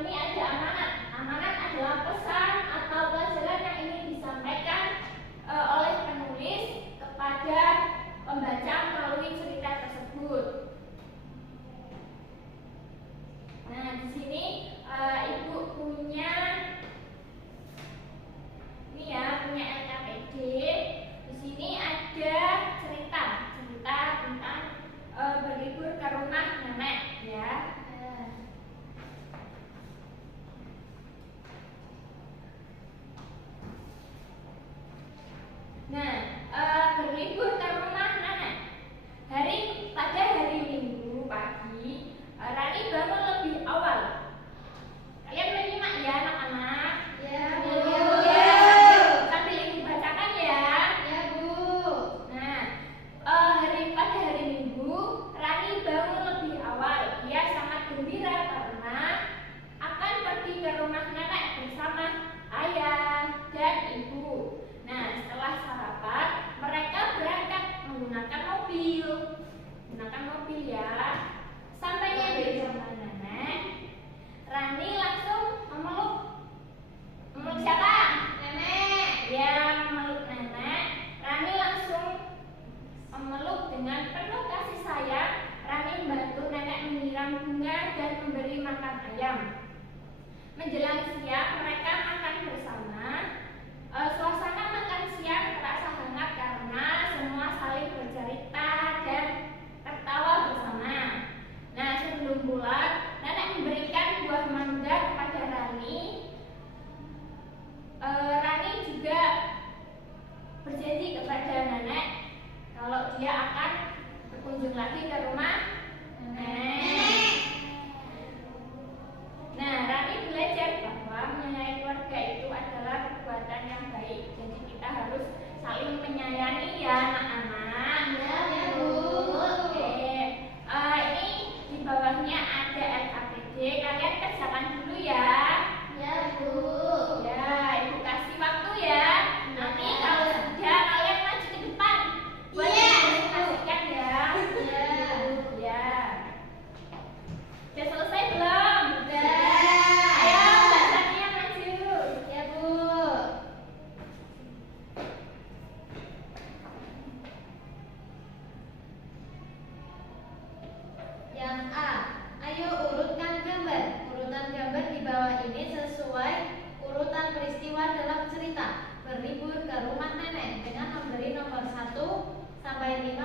ini ada amanat. Amanat adalah pesan atau pelajaran yang ingin disampaikan oleh penulis kepada pembaca melalui cerita tersebut. Nah, di sini ibu punya punya LKPD. Di sini ada cerita tentang berlibur ke rumah nenek ya. Nah, berlibur ke rumah nenek. Pada hari Minggu pagi, Rani bangun lebih awal. Kalian menyimak ya anak-anak? Ya, Bu. Sambil ibu bacakan ya. Ya, Bu. Nah, pada hari Minggu, Rani bangun lebih awal. Ia sangat gembira karena akan pergi ke rumah nenek bersama ayah dan ibu. Nah, setelah sarapan, mereka berangkat menggunakan mobil. Ya. Sampainya di rumah nenek, Rani langsung memeluk siapa? Nenek. Ya, memeluk nenek. Rani langsung memeluk dengan penuh kasih sayang. Rani membantu nenek menyiram bunga dan memberi makan ayam. Menjelang siang, mereka makan bersama. Suasana makan siang terasa hangat karena semua saling bercerita dan tertawa bersama. Nah, sebelum pulang, nenek memberikan buah mangga kepada Rani. Rani juga berjanji kepada nenek kalau dia akan berkunjung lagi ke rumah nenek. Nah, Rani belajar bahwa menyayangi keluarga itu adalah perbuatan yang baik. Jadi kita harus saling menyayangi ya anak-anak. Ya, Bu. Oke. Ini di bawahnya ada LKPD. Kalian kerjakan dulu ya. Ya, Bu. Ya, ibu kasih waktu ya. Nanti kalau sudah kalian maju ke depan buat dipresentasikan ya. Ya. Sudah selesai belum? Sudah. Ayo Mbak Sania maju. Ya, Bu. Yang A, ayo urutkan gambar. Urutan gambar di bawah ini sesuai urutan peristiwa dalam cerita. Berlibur ke rumah nenek dengan memberi nomor 1 sampai 5